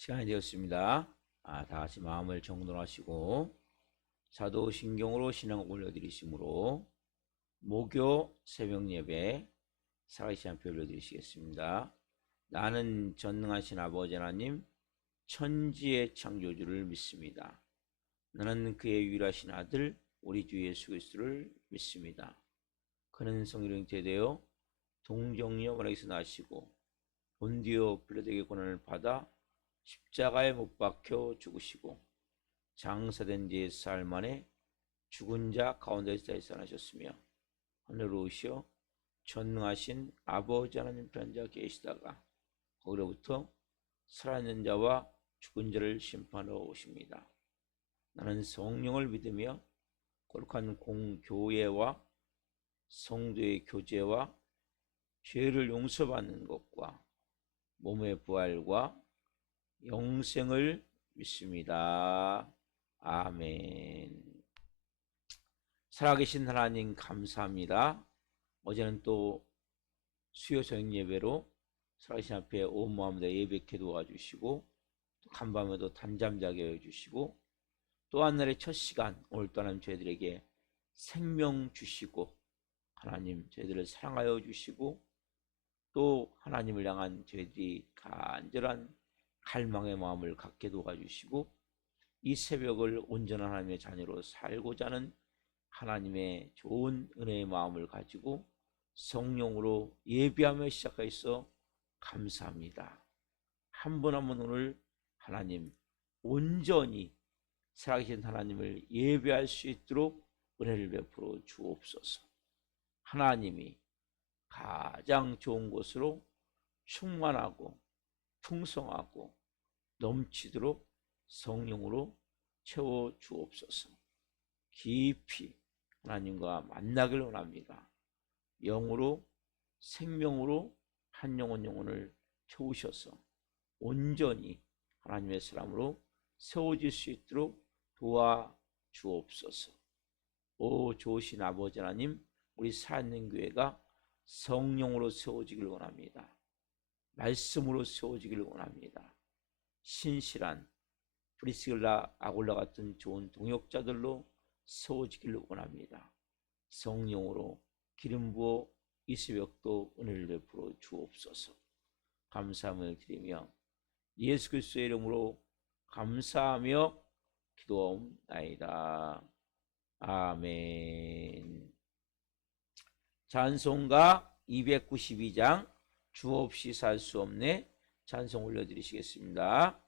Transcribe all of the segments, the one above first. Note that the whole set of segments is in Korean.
시간이 되었습니다. 다 같이 마음을 정돈하시고 사도신경으로 신앙을 올려드리시므로 목요 새벽 예배 살아계신 한표 올려드리시겠습니다. 나는 전능하신 아버지 하나님 천지의 창조주를 믿습니다. 나는 그의 유일하신 아들 우리 주 예수 그리스도를 믿습니다. 그는 성령 잉태되어 동정녀 마리아에게서 나시고 본디오 빌라도에게 고난을 받아 십자가에 못 박혀 죽으시고 장사된 지 4일 만에 죽은 자 가운데서 다시 살아나셨으며 하늘로 오시어 전능하신 아버지 하나님 편자 계시다가 거기로부터 살아있는 자와 죽은 자를 심판하러 오십니다. 나는 성령을 믿으며 거룩한 공교회와 성도의 교제와 죄를 용서받는 것과 몸의 부활과 영생을 믿습니다. 아멘. 살아계신 하나님 감사합니다. 어제는 또 수요 저녁 예배로 살아계신 앞에 온 마음으로 예배케 도와주시고 또 간밤에도 단잠 자게 해주시고 또 한 날의 첫 시간 오늘도 하나님 저희들에게 생명 주시고 하나님 저희들을 사랑하여 주시고 또 하나님을 향한 저희들이 간절한 갈망의 마음을 갖게 도와주시고 이 새벽을 온전한 하나님의 자녀로 살고자 하는 하나님의 좋은 은혜의 마음을 가지고 성령으로 예배하며 시작하여서 감사합니다. 한 분 한 분 오늘 하나님 온전히 살아계신 하나님을 예배할 수 있도록 은혜를 베풀어 주옵소서. 하나님이 가장 좋은 곳으로 충만하고 풍성하고 넘치도록 성령으로 채워 주옵소서. 깊이 하나님과 만나길 원합니다. 영으로 생명으로 한 영혼을 채우셔서 온전히 하나님의 사람으로 세워질 수 있도록 도와 주옵소서. 오 좋으신 아버지 하나님, 우리 살아있는 교회가 성령으로 세워지길 원합니다. 말씀으로 세워지기를 원합니다. 신실한 브리스길라 아골라 같은 좋은 동역자들로 세워지기를 원합니다. 성령으로 기름 부어 이 새벽도 은혜를 베풀어 주옵소서. 감사함을 드리며 예수 그리스도의 이름으로 감사하며 기도하옵나이다. 아멘. 찬송가 292장 주 없이 살 수 없네 찬송 올려드리시겠습니다.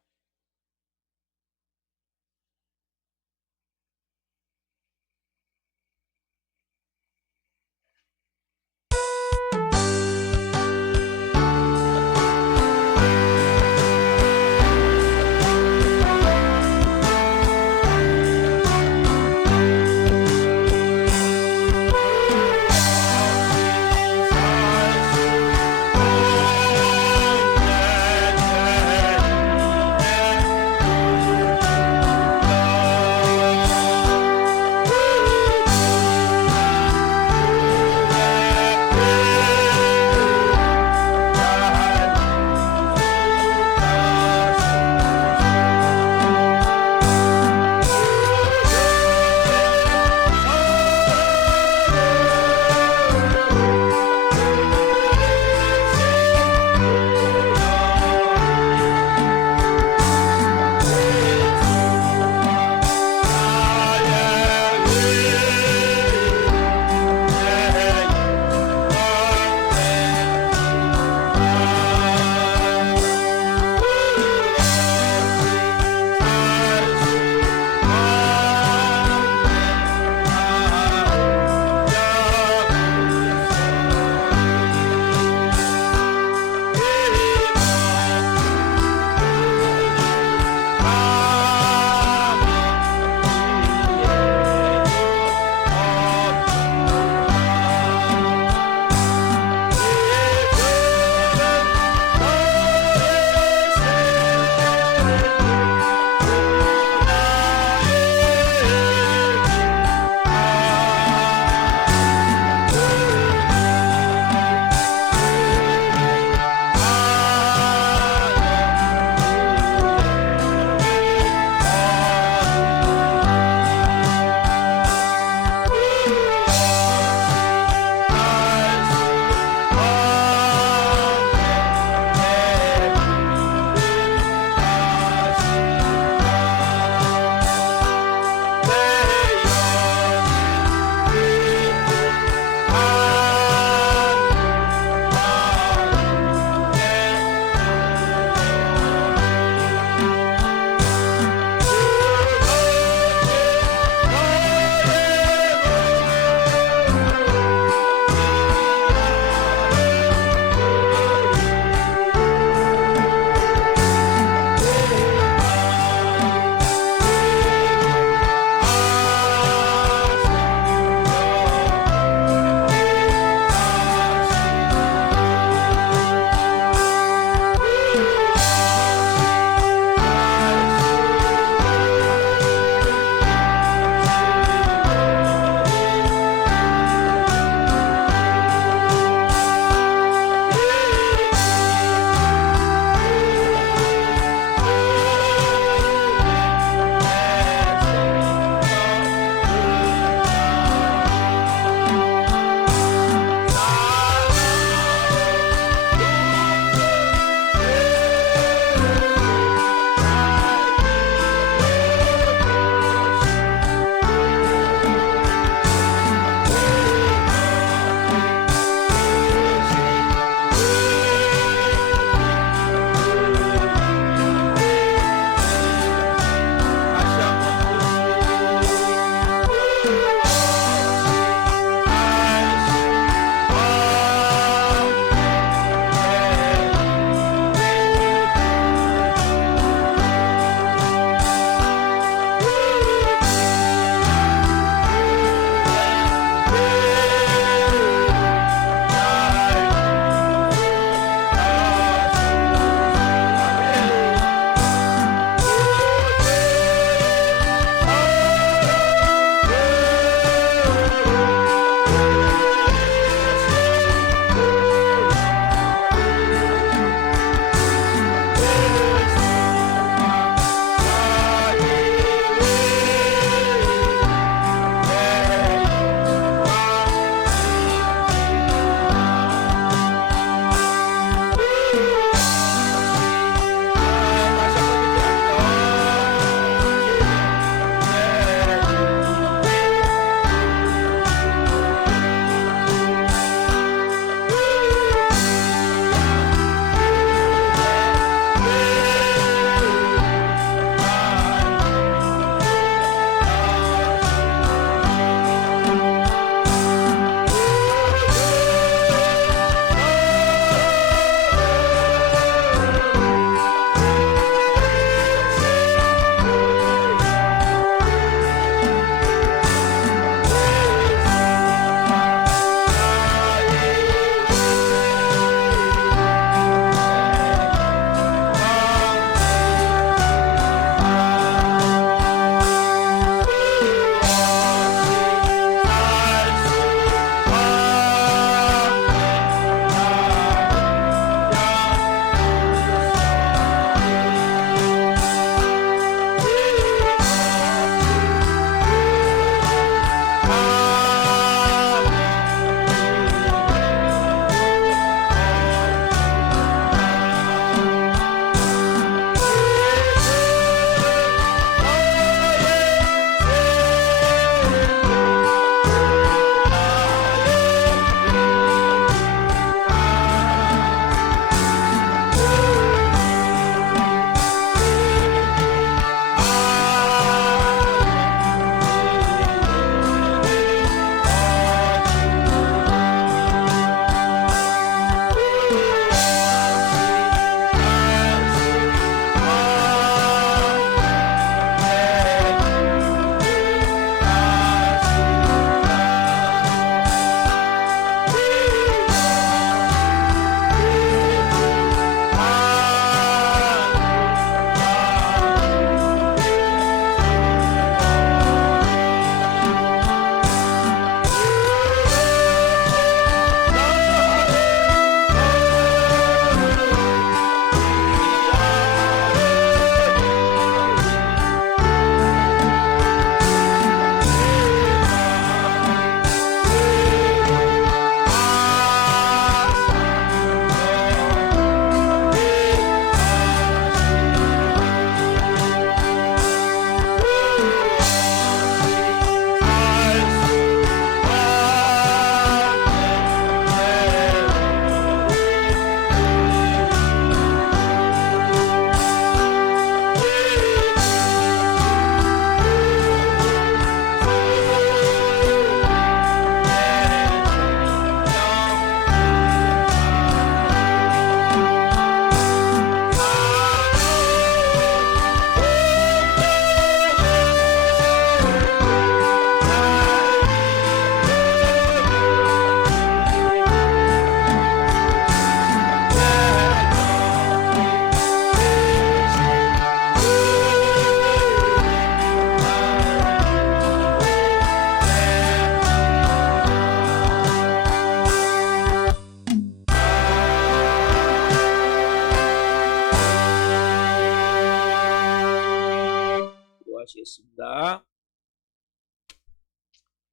기도하겠습니다.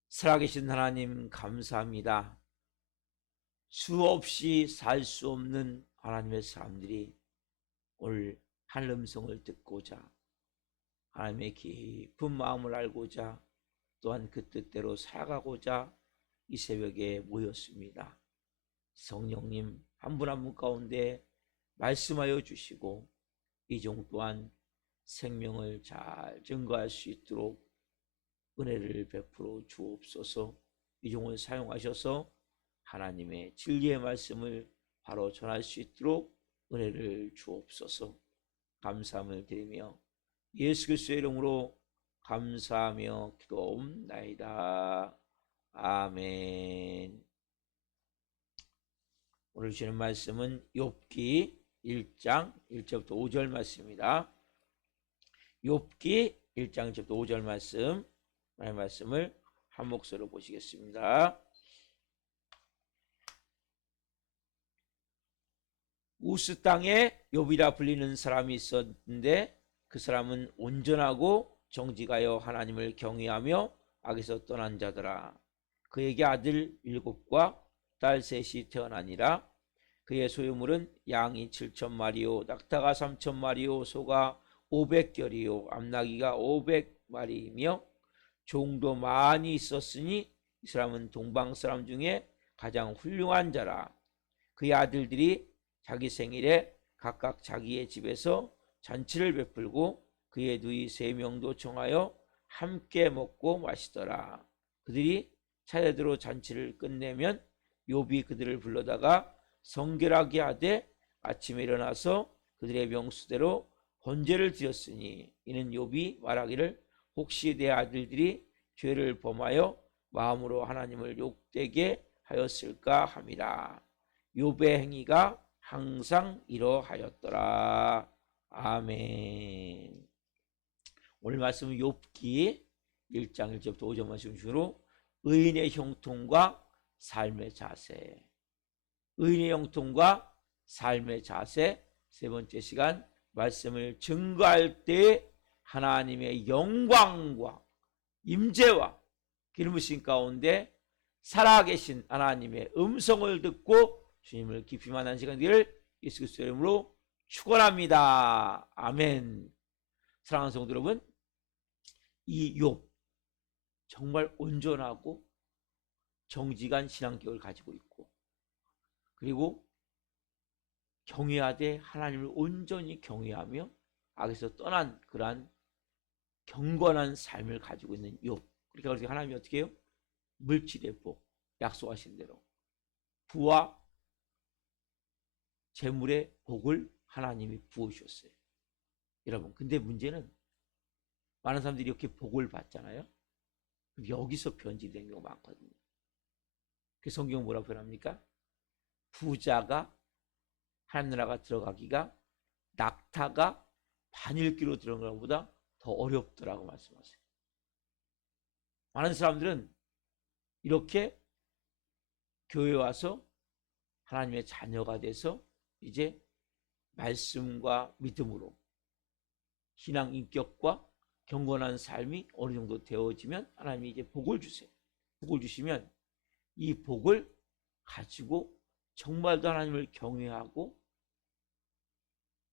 살아계신 하나님 감사합니다. 수없이 살 수 없는 하나님의 사람들이 오늘 하늘 음성을 듣고자 하나님의 깊은 마음을 알고자 또한 그 뜻대로 살아가고자 이 새벽에 모였습니다. 성령님 한 분 한 분 가운데 말씀하여 주시고 이 종 또한 생명을 잘 증거할 수 있도록 은혜를 베풀어 주옵소서. 이 종을 사용하셔서 하나님의 진리의 말씀을 바로 전할 수 있도록 은혜를 주옵소서. 감사함을 드리며 예수 그리스도의 이름으로 감사하며 기도옵나이다. 아멘. 오늘 주시는 말씀은 욥기 1장 1절부터 5절 말씀입니다. 욥기 1장 1절부터 5절 말씀, 말씀을 한 목소리로 보시겠습니다. 우스 땅에 욥이라 불리는 사람이 있었는데 그 사람은 온전하고 정직하여 하나님을 경외하며 악에서 떠난 자더라. 그에게 아들 7과 딸 3이 태어나니라. 그의 소유물은 양이 7,000마리요 낙타가 3,000마리요 소가 500결이요 암나귀가 500마리이며 종도 많이 있었으니 이 사람은 동방 사람 중에 가장 훌륭한 자라. 그의 아들들이 자기 생일에 각각 자기의 집에서 잔치를 베풀고 그의 누이 3명도 청하여 함께 먹고 마시더라. 그들이 차례대로 잔치를 끝내면 욥이 그들을 불러다가 성결하게 하되 아침에 일어나서 그들의 명수대로 번제를 드렸으니 이는 욥이 말하기를 혹시 내 아들들이 죄를 범하여 마음으로 하나님을 욕되게 하였을까 함이라. 욥의 행위가 항상 이러하였더라. 아멘. 오늘 말씀은 욥기 1장 1절부터 5절 말씀 중으로 의인의 형통과 삶의 자세, 의인의 형통과 삶의 자세, 세 번째 시간 말씀을 증거할 때 하나님의 영광과 임재와 기름부심 가운데 살아계신 하나님의 음성을 듣고 주님을 깊이 만난 시간들을 예수 그리스도의 이름으로 축원합니다. 아멘. 사랑하는 성도 여러분, 이 욥 정말 온전하고 정직한 신앙교를 가지고 있고 그리고 경외하되 하나님을 온전히 경외하며 악에서 떠난 그러한 경건한 삶을 가지고 있는 욥. 그러니까 하나님이 어떻게 해요? 물질의 복, 약속하신 대로 부와 재물의 복을 하나님이 부으셨어요. 여러분, 근데 문제는 많은 사람들이 이렇게 복을 받잖아요. 여기서 변질된 경우가 많거든요. 그 성경 뭐라고 표현합니까? 부자가 하늘나라가 들어가기가 낙타가 바늘기로 들어가는 것보다 더 어렵더라고 말씀하세요. 많은 사람들은 이렇게 교회 와서 하나님의 자녀가 돼서 이제 말씀과 믿음으로 신앙 인격과 경건한 삶이 어느 정도 되어지면 하나님이 이제 복을 주세요. 복을 주시면 이 복을 가지고 정말 더 하나님을 경외하고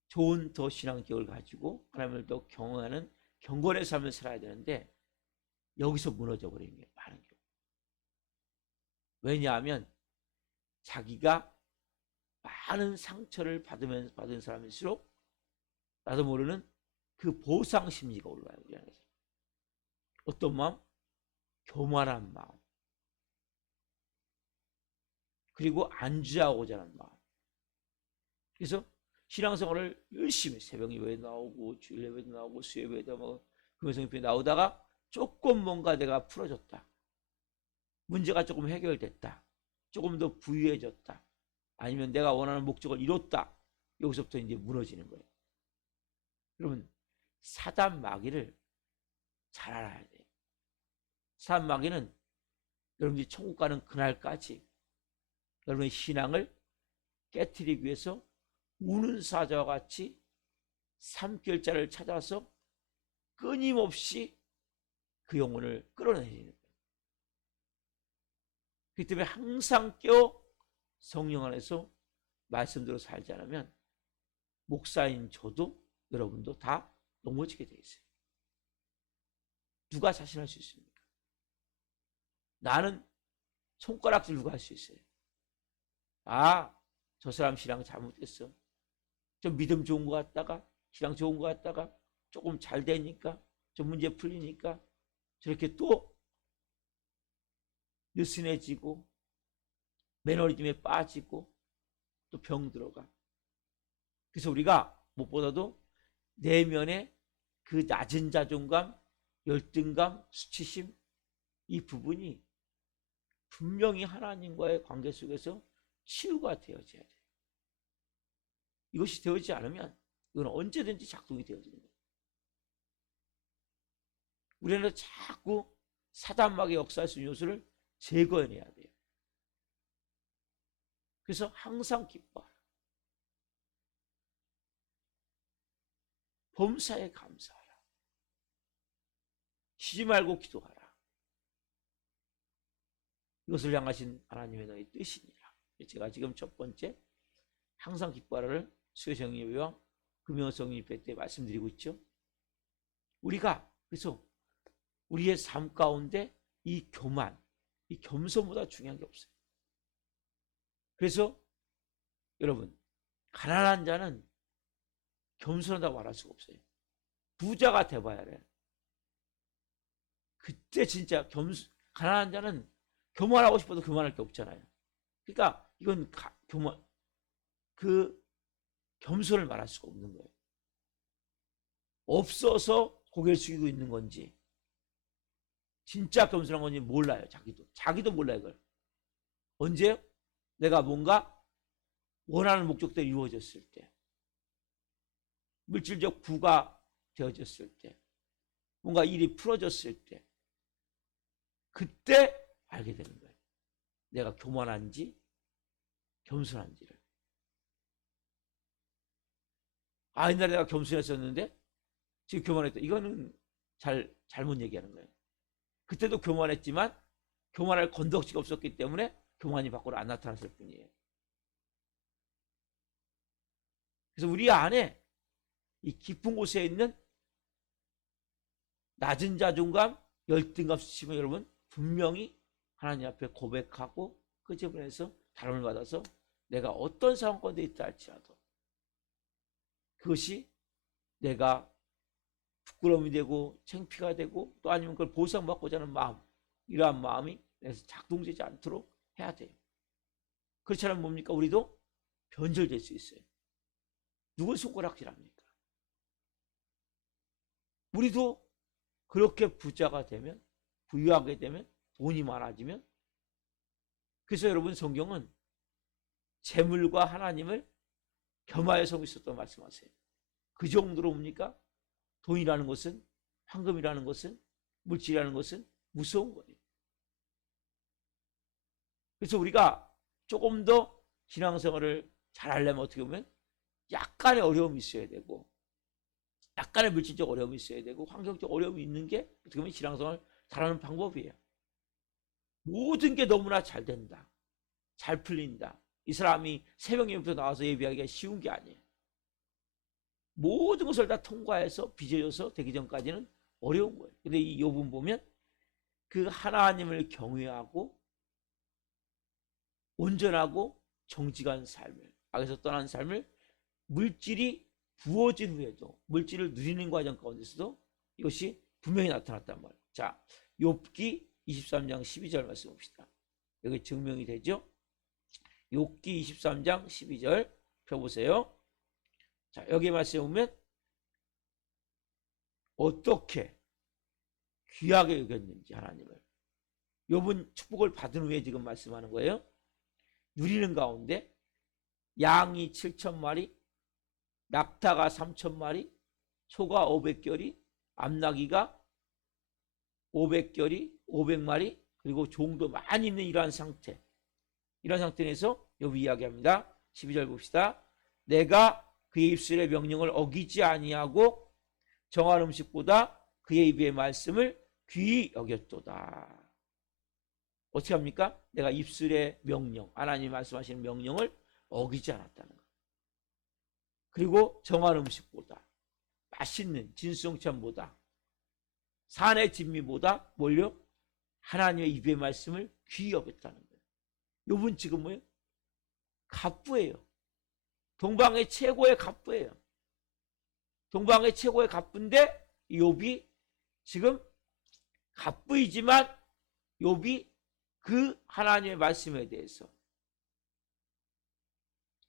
좋은 더 신앙격을 가지고 하나님을 더 경외하는 경건의 삶을 살아야 되는데 여기서 무너져 버리는 게 많은 경우. 왜냐하면 자기가 많은 상처를 받은 사람일수록 나도 모르는 그 보상 심리가 올라와요. 우리 안에서. 어떤 마음? 교만한 마음. 그리고 안주하고자 하는 마음. 그래서 신앙생활을 열심히 새벽 예배에 나오고 주일 예배도 나오고 수요 예배도 뭐 금요일 예배 나오다가 조금 뭔가 내가 풀어졌다. 문제가 조금 해결됐다. 조금 더 부유해졌다. 아니면 내가 원하는 목적을 이뤘다. 여기서부터 이제 무너지는 거예요. 여러분, 사단 마귀를 잘 알아야 돼요. 사단 마귀는 여러분들이 천국 가는 그날까지 여러분의 신앙을 깨트리기 위해서 우는 사자와 같이 삼킬자를 찾아서 끊임없이 그 영혼을 끌어내리는 거예요. 그렇기 때문에 항상 깨어 성령 안에서 말씀대로 살지 않으면 목사인 저도 여러분도 다 넘어지게 돼 있어요. 누가 자신할 수 있습니까? 나는 손가락질 누가 할 수 있어요? 아, 저 사람 신앙 잘못됐어. 좀 믿음 좋은 것 같다가 신앙 좋은 것 같다가 조금 잘 되니까 좀 문제 풀리니까 저렇게 또 느슨해지고 매너리즘에 빠지고 또 병 들어가. 그래서 우리가 무엇보다도 내면의 그 낮은 자존감, 열등감, 수치심, 이 부분이 분명히 하나님과의 관계 속에서 치유가 되어져야 돼요. 이것이 되어지지 않으면 이건 언제든지 작동이 되어지는 거예요. 우리는 자꾸 사단막의 역사할 수 있는 요소를 제거해내야 돼요. 그래서 항상 기뻐하라. 범사에 감사하라. 쉬지 말고 기도하라. 이것을 향하신 하나님의 너의 뜻이니라. 제가 지금 첫 번째 항상 기뻐하라를 수요성령 예배와 금요성령 예배 때 말씀드리고 있죠. 우리가 그래서 우리의 삶 가운데 이 교만, 이 겸손보다 중요한 게 없어요. 그래서 여러분, 가난한 자는 겸손하다고 말할 수가 없어요. 부자가 돼봐야 돼. 그때 진짜 가난한 자는 교만하고 싶어도 교만할 게 없잖아요. 그러니까 이건 겸손을 말할 수가 없는 거예요. 없어서 고개를 숙이고 있는 건지 진짜 겸손한 건지 몰라요. 자기도 몰라요. 그걸 언제 내가 뭔가 원하는 목적대로 이루어졌을 때, 물질적 부가 되어졌을 때, 뭔가 일이 풀어졌을 때, 그때 알게 되는 거예요. 내가 교만한지 겸손한지를. 아, 옛날에 내가 겸손했었는데 지금 교만했다. 이거는 잘못 얘기하는 거예요. 그때도 교만했지만 교만할 건덕지가 없었기 때문에 교만이 밖으로 안 나타났을 뿐이에요. 그래서 우리 안에 이 깊은 곳에 있는 낮은 자존감, 열등감, 수치심을 여러분 분명히 하나님 앞에 고백하고 끄집어내서 다름을 받아서 내가 어떤 상황 가운데 있다 할지라도 그것이 내가 부끄러움이 되고 창피가 되고 또 아니면 그걸 보상받고자 하는 마음, 이러한 마음이 내서 작동되지 않도록 해야 돼요. 그렇지 않으면 뭡니까? 우리도 변절될 수 있어요. 누굴 손가락질합니까? 우리도 그렇게 부자가 되면, 부유하게 되면, 돈이 많아지면, 그래서 여러분 성경은 재물과 하나님을 겸하여 섬기고 있었다고 말씀하세요. 그 정도로 뭡니까? 돈이라는 것은, 황금이라는 것은, 물질이라는 것은 무서운 거예요. 그래서 우리가 조금 더 신앙생활을 잘 하려면 어떻게 보면 약간의 어려움이 있어야 되고, 약간의 물질적 어려움이 있어야 되고, 환경적 어려움이 있는 게 어떻게 보면 신앙생활을 잘하는 방법이에요. 모든 게 너무나 잘 된다, 잘 풀린다, 이 사람이 새벽 예배부터 나와서 예배하기가 쉬운 게 아니에요. 모든 것을 다 통과해서 빚어져서 되기 전까지는 어려운 거예요. 근데 이 욥은 보면 그 하나님을 경외하고 온전하고 정직한 삶을, 악에서 떠난 삶을 물질이 부어진 후에도, 물질을 누리는 과정 가운데서도 이것이 분명히 나타났단 말이에요. 자, 욥기 23장 12절 말씀 봅시다. 여기 증명이 되죠? 욥기 23장 12절 펴보세요. 자, 여기 말씀에 보면 어떻게 귀하게 여겼는지 하나님을. 욥은 축복을 받은 후에 지금 말씀하는 거예요. 누리는 가운데 양이 7,000마리, 낙타가 3,000마리, 소가 500결이, 암나귀가 500결이, 500마리, 그리고 종도 많이 있는 이러한 상태. 이런 상태에서 욥이 이야기합니다. 12절 봅시다. 내가 그의 입술의 명령을 어기지 아니하고 정한 음식보다 그의 입의 말씀을 귀히 여겼도다. 어떻게 합니까? 내가 입술의 명령, 하나님 말씀하시는 명령을 어기지 않았다는 것. 그리고 정한 음식보다, 맛있는 진수성찬보다, 산의 진미보다 뭘요? 하나님의 입의 말씀을 귀히 여겼다는 거예요. 욥은 지금 뭐예요? 갑부예요. 동방의 최고의 갑부예요. 동방의 최고의 갑부인데 욥이 지금 갑부이지만 욥이 그 하나님의 말씀에 대해서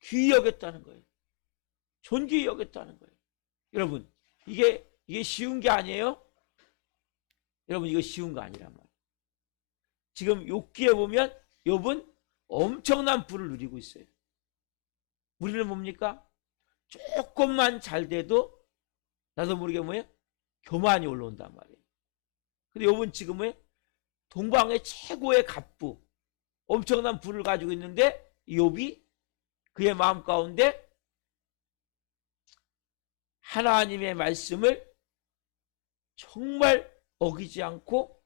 귀히 여겼다는 거예요. 존귀히 여겼다는 거예요. 여러분, 이게 쉬운 게 아니에요? 여러분, 이거 쉬운 거 아니란 말이에요. 지금 욥기에 보면 욥은 엄청난 부를 누리고 있어요. 우리는 뭡니까? 조금만 잘 돼도 나도 모르게 뭐예요? 교만이 올라온단 말이에요. 근데 욥은 지금 뭐예요? 동방의 최고의 갑부, 엄청난 부를 가지고 있는데 욥이 그의 마음 가운데 하나님의 말씀을 정말 어기지 않고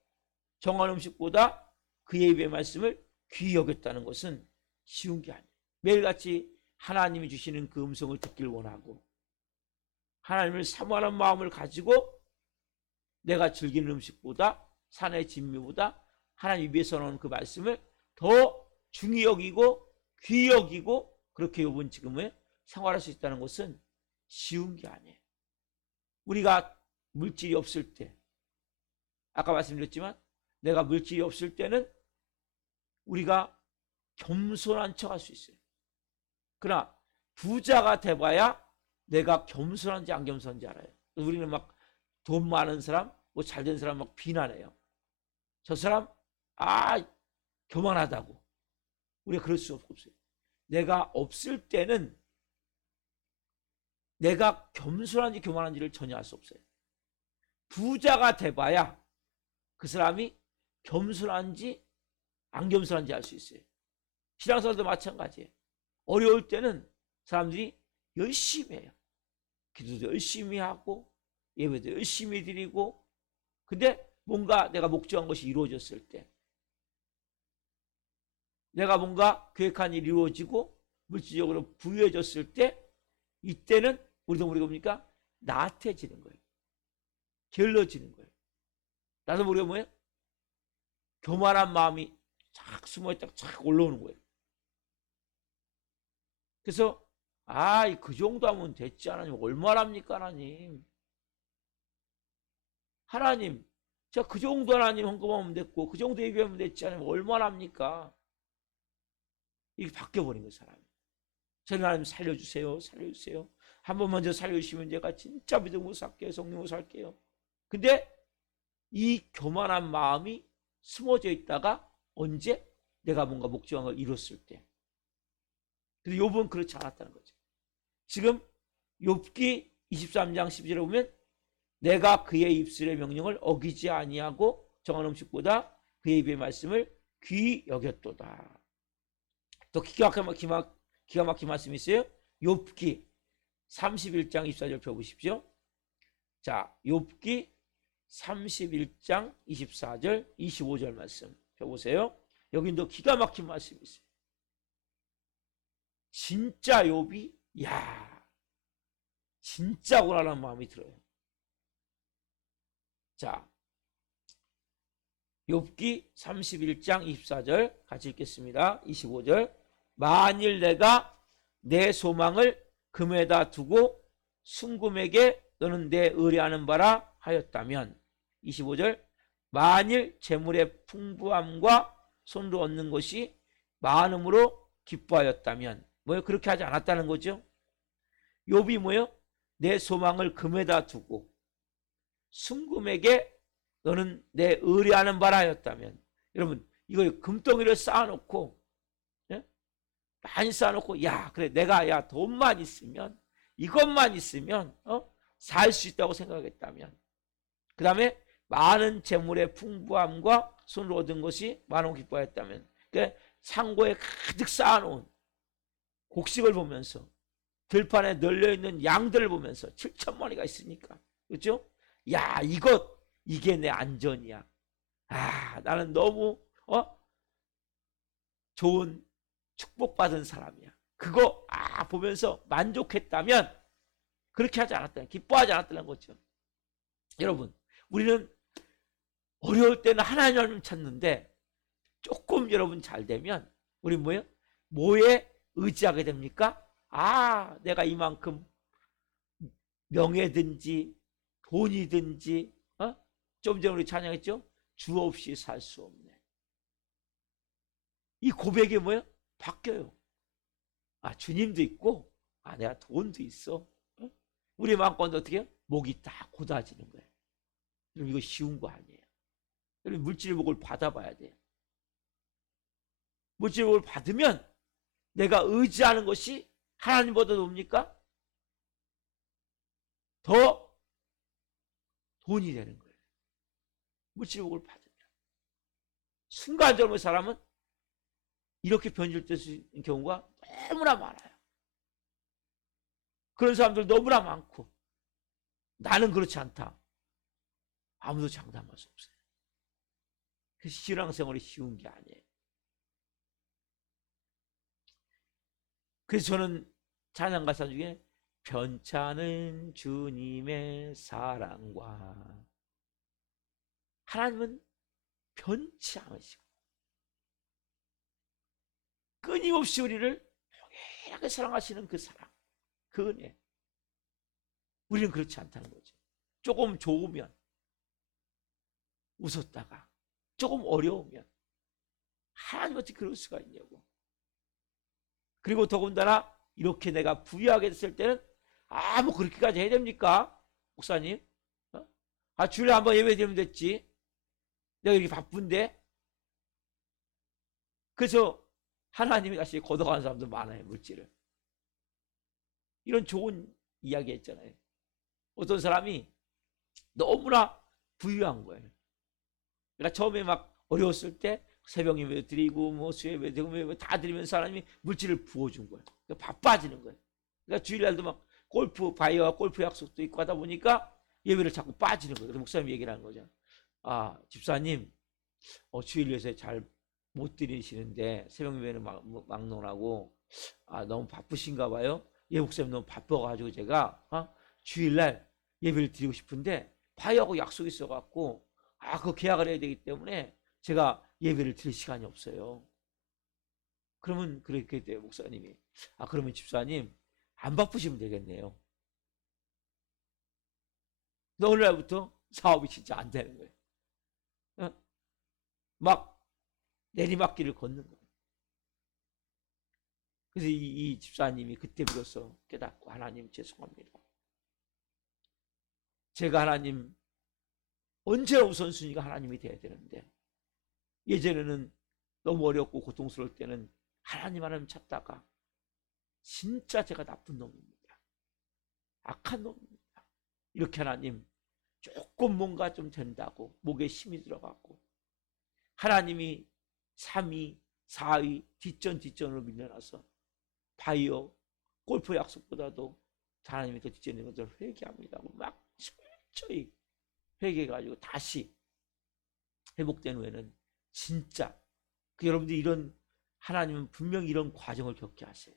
정한 음식보다 그의 입의 말씀을 귀히 여겼다는 것은 쉬운 게 아니에요. 매일같이 하나님이 주시는 그 음성을 듣길 원하고 하나님을 사모하는 마음을 가지고 내가 즐기는 음식보다 산의 진미보다 하나님 위에서 나오는 그 말씀을 더 중히 여기고 귀히 여기고 그렇게 욥은 지금은 생활할 수 있다는 것은 쉬운 게 아니에요. 우리가 물질이 없을 때, 아까 말씀드렸지만 내가 물질이 없을 때는 우리가 겸손한 척 할 수 있어요. 그러나 부자가 돼봐야 내가 겸손한지 안 겸손한지 알아요. 우리는 막 돈 많은 사람, 뭐 잘된 사람 막 비난해요. 저 사람 교만하다고. 우리가 그럴 수 없어요. 내가 없을 때는 내가 겸손한지 교만한지를 전혀 알 수 없어요. 부자가 돼봐야 그 사람이 겸손한지 안 겸손한지 알 수 있어요. 신앙생활도 마찬가지예요. 어려울 때는 사람들이 열심히 해요. 기도도 열심히 하고 예배도 열심히 드리고, 근데 뭔가 내가 목적한 것이 이루어졌을 때, 내가 뭔가 계획한 일이 이루어지고 물질적으로 부유해졌을 때, 이때는 우리도 모르게 뭡니까? 나태해지는 거예요. 게을러지는 거예요. 나도 모르게 뭐예요? 교만한 마음이 착 숨어있다가 착 올라오는 거예요. 그래서 그 정도 하면 됐지 하나님. 얼마나 합니까 하나님. 하나님 제가 그 정도 하나님 헌금하면 됐고 그 정도 예배하면 됐지 하나님. 얼마나 합니까. 이게 바뀌어버린 거예요. 사람이. 저는 하나님 살려주세요. 살려주세요. 한 번만 더 살려주시면 제가 진짜 믿음으로 살게요. 성령으로 살게요. 근데 이 교만한 마음이 숨어져 있다가 언제 내가 뭔가 목적한 걸 이뤘을 때. 근데 욥은 그렇지 않았다는 거죠. 지금 욥기 23장 12절에 보면 내가 그의 입술의 명령을 어기지 아니하고 정한 음식보다 그의 입의 말씀을 귀히 여겼도다. 또 기가 막힌 말씀이 있어요. 욥기 31장 24절 펴보십시오. 자, 욥기 31장 24절 25절 말씀 펴보세요. 여기도 기가 막힌 말씀이 있어요. 진짜 욥이 진짜구나라는 마음이 들어요. 자, 욥기 31장 24절 같이 읽겠습니다. 25절 만일 내가 내 소망을 금에다 두고 순금에게 너는 내 의뢰하는 바라 하였다면 25절 만일 재물의 풍부함과 손으로 얻는 것이 많음으로 기뻐하였다면 뭐요? 그렇게 하지 않았다는 거죠. 욥이 뭐요? 내 소망을 금에다 두고 순금에게 너는 내 의뢰하는 바라 하였다면 여러분 이거 금덩이를 쌓아놓고 많이 쌓아놓고 그래 내가 돈만 있으면 이것만 있으면 살 수 있다고 생각했다면 그 다음에 많은 재물의 풍부함과 손으로 얻은 것이 많은 기뻐했다면 그러니까 상고에 가득 쌓아놓은 곡식을 보면서 들판에 널려있는 양들을 보면서 7,000마리가 있으니까 그렇죠? 이것 이게 내 안전이야. 아, 나는 너무 좋은 축복받은 사람이야. 그거 보면서 만족했다면 그렇게 하지 않았다는, 기뻐하지 않았다는 거죠. 여러분, 우리는 어려울 때는 하나님을 찾는데 조금 여러분 잘 되면 우리 뭐에 의지하게 됩니까? 내가 이만큼 명예든지 돈이든지 좀 전에 우리 찬양했죠? 주 없이 살 수 없네. 이 고백이 바뀌어요. 주님도 있고 내가 돈도 있어. 우리 마음가운데 어떻게 해요? 목이 딱 곧아지는 거예요. 여러분, 이거 쉬운 거 아니에요. 여러분, 물질복을 받아봐야 돼요. 물질복을 받으면 내가 의지하는 것이 하나님보다 뭡니까? 더 돈이 되는 거예요. 물질복을 받으면. 순간적으로 사람은 이렇게 변질될 경우가 너무나 많아요. 그런 사람들 너무나 많고, 나는 그렇지 않다. 아무도 장담할 수 없어요. 그 신앙생활이 쉬운 게 아니에요. 그래서 저는 찬양 가사 중에 변찮은 주님의 사랑과, 하나님은 변치 않으시고 끊임없이 우리를 동일하게 사랑하시는 그 사랑, 그 은혜, 우리는 그렇지 않다는 거죠. 조금 좋으면 웃었다가 조금 어려우면 하나님 어떻게 그럴 수가 있냐고. 그리고 더군다나 이렇게 내가 부유하게 됐을 때는 뭐 그렇게까지 해야 됩니까? 목사님, 주일에 한번 예배 드리면 됐지, 내가 이렇게 바쁜데. 그래서 하나님이 다시 걷어가는 사람도 많아요, 물질을. 이런 좋은 이야기 했잖아요. 어떤 사람이 너무나 부유한 거예요. 그러니까 처음에 막 어려웠을 때 새벽 예배 드리고 수요 예배 드리고 다 드리면 사람이 물질을 부어준 거예요. 그러니까 바빠지는 거예요. 그러니까 주일날도 막 바이어와 골프 약속도 있고 하다 보니까 예배를 자꾸 빠지는 거예요. 그래서 목사님이 얘기를 하는 거죠. 집사님, 주일 예배 잘 못 드리시는데 새벽 예배는 막론하고 너무 바쁘신가 봐요. 예, 목사님 너무 바빠가지고 제가 주일날 예배를 드리고 싶은데 바이어하고 약속이 있어갖고 그 계약을 해야 되기 때문에 제가 예배를 드릴 시간이 없어요. 그러면 그렇게 돼요, 목사님이. 그러면 집사님 안 바쁘시면 되겠네요. 근데 어느 날부터 사업이 진짜 안 되는 거예요. 막 내리막길을 걷는 거예요. 그래서 이 집사님이 그때 비로소 깨닫고, 하나님 죄송합니다. 제가 하나님 언제나 우선순위가 하나님이 돼야 되는데, 예전에는 너무 어렵고 고통스러울 때는 하나님 찾다가 진짜 제가 나쁜 놈입니다. 악한 놈입니다. 이렇게 하나님 조금 뭔가 좀 된다고 목에 힘이 들어갔고, 하나님이 3위, 4위 뒷전으로 밀려나서 바이오, 골프 약속보다도 하나님이 더 뒷전인 것을 회개합니다. 막 철저히 회개해가지고 다시 회복된 후에는 진짜 여러분들이 이런, 하나님은 분명히 이런 과정을 겪게 하세요.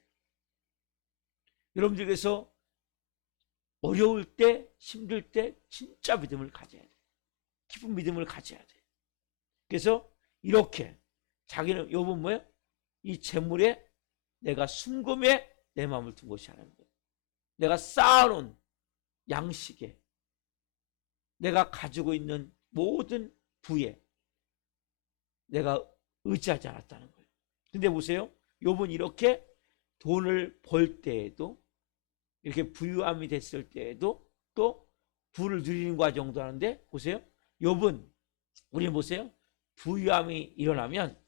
여러분들께서 어려울 때, 힘들 때 진짜 믿음을 가져야 돼요. 깊은 믿음을 가져야 돼요. 그래서 이렇게 자기는 요번 이 재물에 내가 순금에 내 마음을 둔 것이 하나님 거예요. 내가 쌓아놓은 양식에, 내가 가지고 있는 모든 부에 내가 의지하지 않았다는 거예요. 근데 보세요, 욥은 이렇게 돈을 벌 때에도, 이렇게 부유함이 됐을 때에도 또 부를 누리는 과정도 하는데, 보세요, 욥은, 우리 보세요, 부유함이 일어나면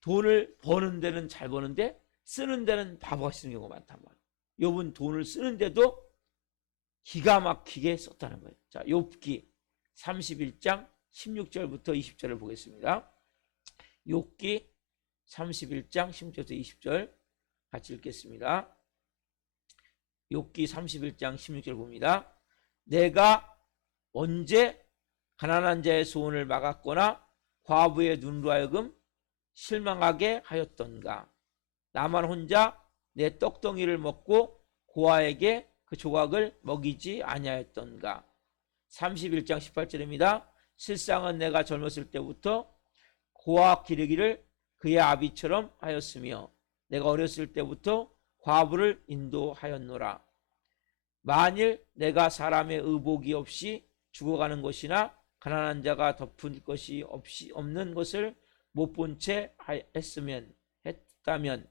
돈을 버는 데는 잘 버는데 쓰는 데는 바보가 쓰는 경우가 많단 말이에요. 욥은 돈을 쓰는데도 기가 막히게 썼다는 거예요. 자, 욥기 31장 16절부터 20절을 보겠습니다. 욥기 31장 16절부터 20절 같이 읽겠습니다. 욥기 31장 16절 봅니다. 내가 언제 가난한 자의 소원을 막았거나 과부의 눈으로 하여금 실망하게 하였던가. 나만 혼자 내 떡덩이를 먹고 고아에게 그 조각을 먹이지 아니하였던가. 31장 18절입니다. 실상은 내가 젊었을 때부터 고아 기르기를 그의 아비처럼 하였으며 내가 어렸을 때부터 과부를 인도하였노라. 만일 내가 사람의 의복이 없이 죽어가는 것이나 가난한 자가 덮을 것이 없는 것을 못 본 채 했다면,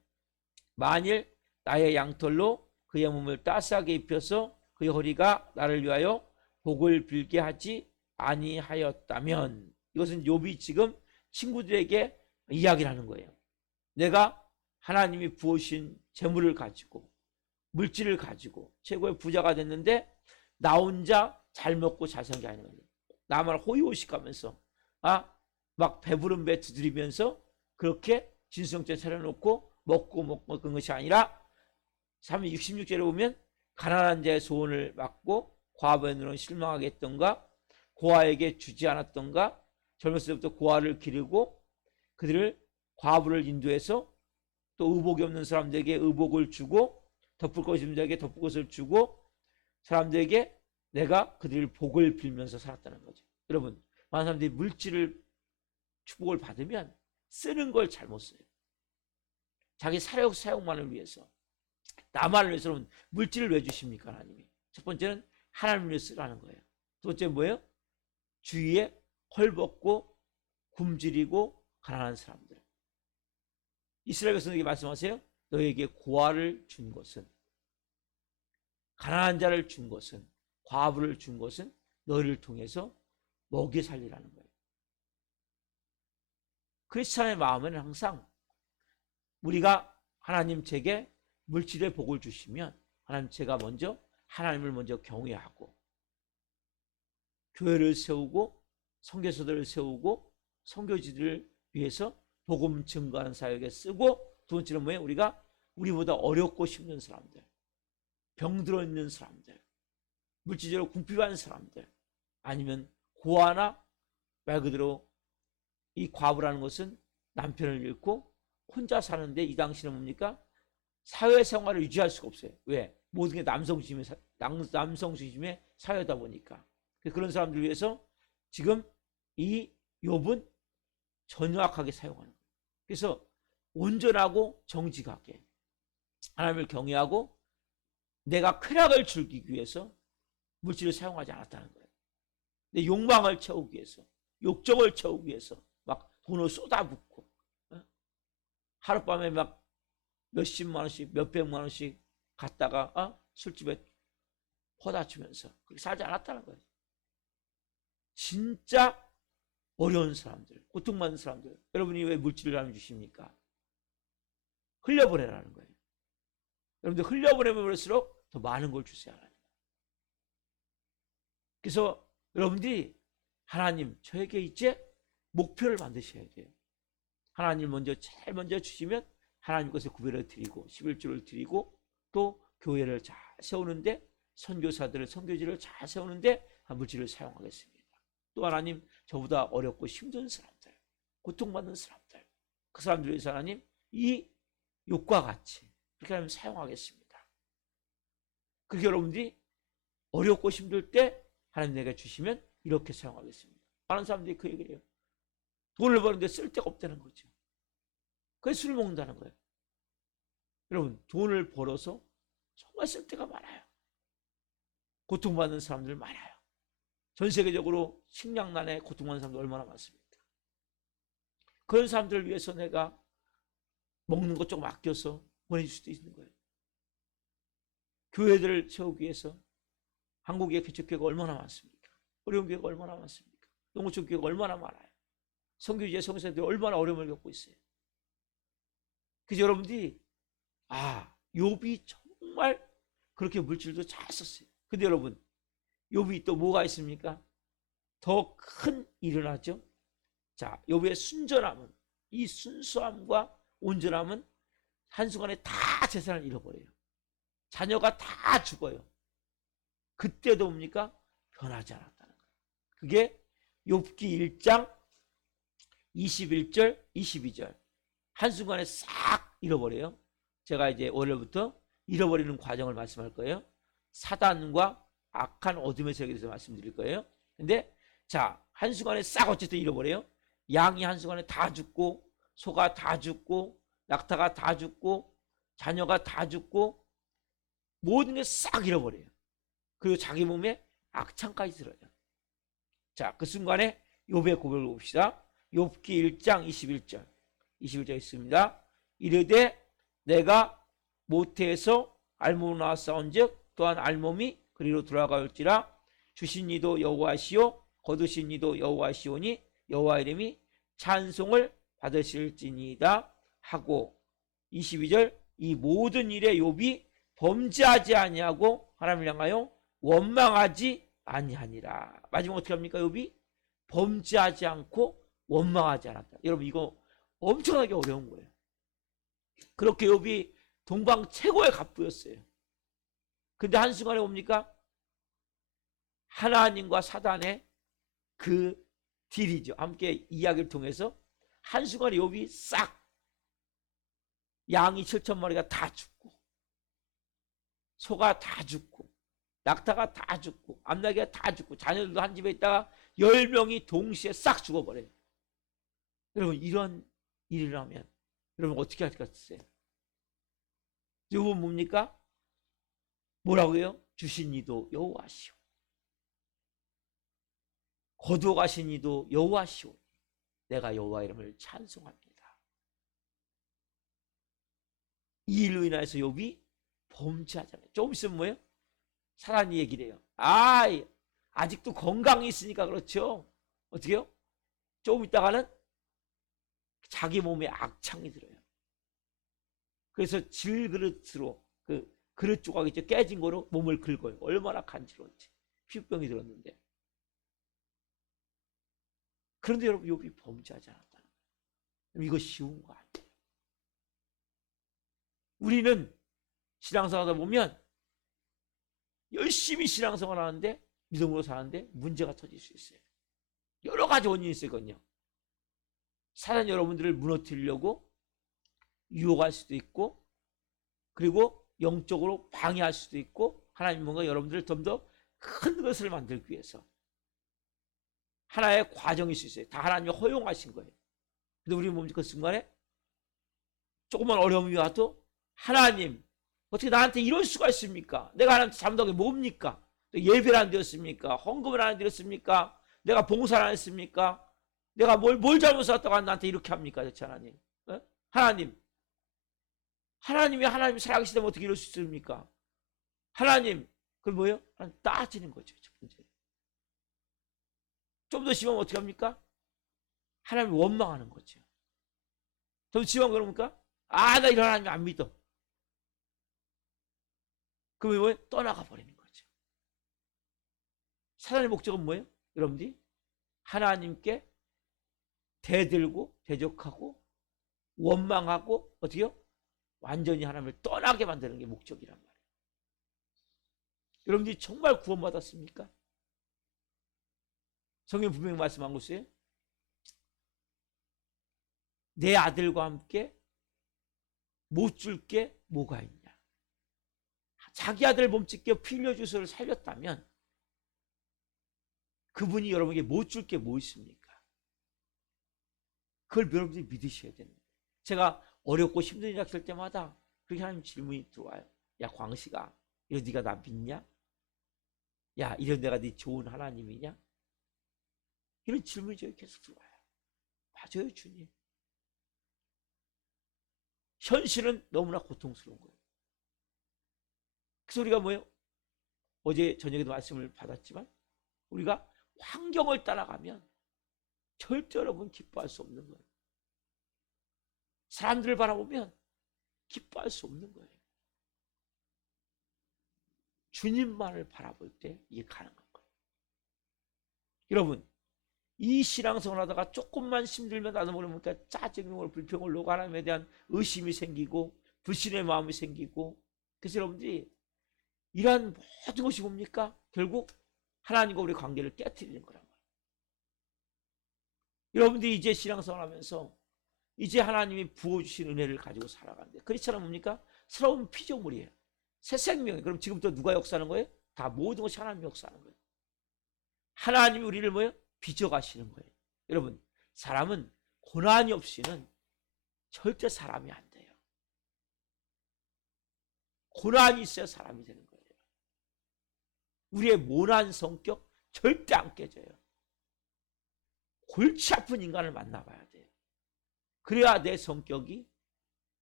만일 나의 양털로 그의 몸을 따스하게 입혀서 그의 허리가 나를 위하여 복을 빌게 하지 아니하였다면. 이것은 욥이 지금 친구들에게 이야기를 하는 거예요. 내가 하나님이 부으신 재물을 가지고 물질을 가지고 최고의 부자가 됐는데 나 혼자 잘 먹고 잘 산 게 아니라 나만 호의호식하면서 막 배부른 배 두드리면서 그렇게 진성죄 차려놓고 먹고 그런 것이 아니라 66절에 보면 가난한 자의 소원을 막고 과부의 눈은 실망하게 했던가, 고아에게 주지 않았던가, 젊었을 때부터 고아를 기르고 그들을 과부를 인도해서 또 의복이 없는 사람들에게 의복을 주고 덮을 것이 없는 자에게 덮을 것을 주고 사람들에게 내가 그들을 복을 빌면서 살았다는 거죠. 여러분, 많은 사람들이 물질을 축복을 받으면 쓰는 걸 잘못 써요. 자기 사용만을 위해서, 나만을 위해서. 여러분, 물질을 왜 주십니까? 하나님이. 첫 번째는 하나님을 위해 쓰라는 거예요. 두 번째 뭐예요? 주위에 헐벗고 굶주리고 가난한 사람들. 이스라엘 백성에게 말씀하세요. 너에게 고아를 준 것은, 가난한 자를 준 것은, 과부를 준 것은 너희를 통해서 먹여 살리라는 거예요. 크리스찬의 마음은 항상 우리가 하나님 제게 물질의 복을 주시면 하나님 제가 먼저 하나님을 먼저 경외하고 교회를 세우고 선교사들을 세우고 선교지들을 위해서 복음 증거하는 사역에 쓰고, 두 번째는 뭐예요? 우리보다 어렵고 힘든 사람들, 병들어 있는 사람들, 물질적으로 궁핍한 사람들, 아니면 고아나 말 그대로 이 과부라는 것은 남편을 잃고 혼자 사는데 이 당시는 뭡니까? 사회생활을 유지할 수가 없어요. 왜? 모든 게 남성 중심의 사회다 보니까. 그런 사람들을 위해서 지금 이 욥은 전략하게 사용하는 거예요. 그래서 온전하고 정직하게 하나님을 경외하고 내가 쾌락을 즐기기 위해서 물질을 사용하지 않았다는 거예요. 내 욕망을 채우기 위해서, 욕정을 채우기 위해서 막 돈을 쏟아붓고 하룻밤에 막 몇십만 원씩 몇백만 원씩 갖다가 술집에 퍼다주면서 그렇게 살지 않았다는 거예요. 진짜 어려운 사람들, 고통받는 사람들, 여러분이 왜 물질을 하나님 주십니까? 흘려보내라는 거예요. 여러분들 흘려보내면 볼수록 더 많은 걸 주세요. 하나님. 그래서 여러분들이 하나님 저에게 이제 목표를 만드셔야 돼요. 하나님 제일 먼저 주시면 하나님 것을 구별을 드리고 11조를 드리고 또 교회를 잘 세우는데, 선교사들을 선교지를 잘 세우는데 물질을 사용하겠습니다. 또 하나님 저보다 어렵고 힘든 사람들, 고통받는 사람들, 그 사람들을 위해서 하나님 이 욕과 같이 그렇게 하나님 사용하겠습니다. 그렇게 여러분들이 어렵고 힘들 때 하나님 내가 주시면 이렇게 사용하겠습니다. 많은 사람들이 그 얘기를 해요. 돈을 버는데 쓸 데가 없다는 거죠. 그래서 술을 먹는다는 거예요. 여러분, 돈을 벌어서 정말 쓸 데가 많아요. 고통받는 사람들 많아요. 전 세계적으로 식량난에 고통받는 사람들 얼마나 많습니까? 그런 사람들을 위해서 내가 먹는 것 조금 아껴서 보내줄 수도 있는 거예요. 교회들을 세우기 위해서 한국의 개척교회가 얼마나 많습니까? 어려운 교회가 얼마나 많습니까? 농어촌 교회가 얼마나 많아요. 선교지의 성교사들이 얼마나 어려움을 겪고 있어요. 그래서 여러분들이 욥이 정말 그렇게 물질도 잘 썼어요. 근데 여러분, 욥이 또 뭐가 있습니까? 더 큰 일을 하죠. 자, 욥의 순전함은, 이 순수함과 온전함은 한순간에 다 재산을 잃어버려요. 자녀가 다 죽어요. 그때도 뭡니까? 변하지 않았다는 거예요. 그게 욥기 1장 21절 22절 한순간에 싹 잃어버려요. 제가 이제 월요일부터 잃어버리는 과정을 말씀할 거예요. 사단과 악한 어둠의 세계에 대해서 말씀드릴 거예요. 근데 자, 한순간에 싹 어쨌든 잃어버려요. 양이 한순간에 다 죽고, 소가 다 죽고, 낙타가 다 죽고, 자녀가 다 죽고, 모든 게 싹 잃어버려요. 그리고 자기 몸에 악창까지 들어요. 자, 그 순간에 욥의 고백을 봅시다. 욥기 1장 21절 21절 있습니다. 이르되 내가 모태에서 알몸으로 나왔사온즉 또한 알몸이 그리로 돌아가올지라 주신 이도 여호와시오 거두신 이도 여호와시오니 여호와 이름이 찬송을 받으실지니이다 하고 22절 이 모든 일에 욥이 범죄하지 아니하고 하나님을 향하여 원망하지 아니하니라. 마지막 어떻게 합니까? 욥이 범죄하지 않고 원망하지 않았다. 여러분 이거 엄청나게 어려운 거예요. 그렇게 욥이 동방 최고의 갑부였어요. 근데 한순간에 뭡니까? 하나님과 사단의 그 딜이죠. 함께 이야기를 통해서 한순간에 욥이 싹 양이 7,000마리가 다 죽고 소가 다 죽고 낙타가 다 죽고 암나귀가 다 죽고 자녀들도 한 집에 있다가 10명이 동시에 싹 죽어버려요. 여러분 이런 일이 일어나면 여러분 어떻게 할 것 같으세요? 욥은 뭡니까? 뭐라고요? 주신 이도 여호와시오 거두어 가신 이도 여호와시오 내가 여호와 이름을 찬송합니다. 이 일로 인해서 욥이 범죄하잖아요. 조금 있으면 뭐예요? 사단이 얘기를 해요. 아직도 건강이 있으니까 그렇죠. 어떻게 해요? 조금 있다가는 자기 몸에 악창이 들어요. 그래서 질그릇으로 그 그릇 조각 있죠. 깨진 거로 몸을 긁어요. 얼마나 간지러운지. 피부병이 들었는데. 그런데 여러분 욥이 범죄하지 않았다는 거예요. 이거 쉬운 거 아니에요. 우리는 신앙생활하다 보면 열심히 신앙생활 하는데 믿음으로 사는데 문제가 터질 수 있어요. 여러 가지 원인이 있거든요. 사단 여러분들을 무너뜨리려고 유혹할 수도 있고 그리고 영적으로 방해할 수도 있고 하나님 뭔가 여러분들을 좀 더 큰 것을 만들기 위해서 하나의 과정일 수 있어요. 다 하나님이 허용하신 거예요. 근데 우리는 뭡니까? 그 순간에 조금만 어려움이 와도 하나님 어떻게 나한테 이럴 수가 있습니까? 내가 하나님한테 잘못한 게 뭡니까? 예배를 안 드렸습니까? 헌금을 안 드렸습니까? 내가 봉사를 안 했습니까? 내가 뭘 잘못했다고 나한테 이렇게 합니까? 대체 하나님. 어? 하나님이 살아계시다면 어떻게 이럴 수 있습니까? 하나님, 그럼 뭐예요? 따지는 거죠. 첫 번째. 좀 더 심하면 어떻게 합니까? 하나님을 원망하는 거죠. 좀 심한 거 그럽니까? 나 이런 하나님 안 믿어. 그러면 뭐예요? 떠나가 버리는 거죠. 사단의 목적은 뭐예요? 여러분들이 하나님께 대들고 대적하고 원망하고 어떻게요? 완전히 하나님을 떠나게 만드는 게 목적이란 말이에요. 여러분들이 정말 구원받았습니까? 성경 분명히 말씀한 것이에요. 내 아들과 함께 못 줄 게 뭐가 있냐. 자기 아들 몸짓게 피 흘려 주소를 살렸다면 그분이 여러분에게 못 줄 게 뭐 있습니까? 그걸 여러분들이 믿으셔야 되는 거예요. 제가 어렵고 힘든 일 닥칠 때마다 그렇게 하나님 질문이 들어와요. 야 광식아, 이거 네가 나 믿냐? 야 이런 내가 네 좋은 하나님이냐? 이런 질문이 저희 계속 들어와요. 맞아요 주님. 현실은 너무나 고통스러운 거예요. 그 소리가 뭐예요? 어제 저녁에도 말씀을 받았지만 우리가 환경을 따라가면 절대 여러분 기뻐할 수 없는 거예요. 사람들을 바라보면 기뻐할 수 없는 거예요. 주님만을 바라볼 때 이게 가능한 거예요. 여러분 이 신앙생활 하다가 조금만 힘들면 나도 모르니까 짜증을 불평을 놓고 하나님에 대한 의심이 생기고 불신의 마음이 생기고 그래서 여러분들이 이러한 모든 것이 뭡니까? 결국 하나님과 우리 관계를 깨트리는 거란 말이에요. 여러분들이 이제 신앙생활 하면서 이제 하나님이 부어주신 은혜를 가지고 살아가는데 크리스천은 뭡니까? 새로운 피조물이에요. 새 생명이에요. 그럼 지금부터 누가 역사하는 거예요? 다 모든 것이 하나님이 역사하는 거예요. 하나님이 우리를 뭐예요? 빚어가시는 거예요. 여러분, 사람은 고난이 없이는 절대 사람이 안 돼요. 고난이 있어야 사람이 되는 거예요. 우리의 모난 성격 절대 안 깨져요. 골치 아픈 인간을 만나봐야 돼요. 그래야 내 성격이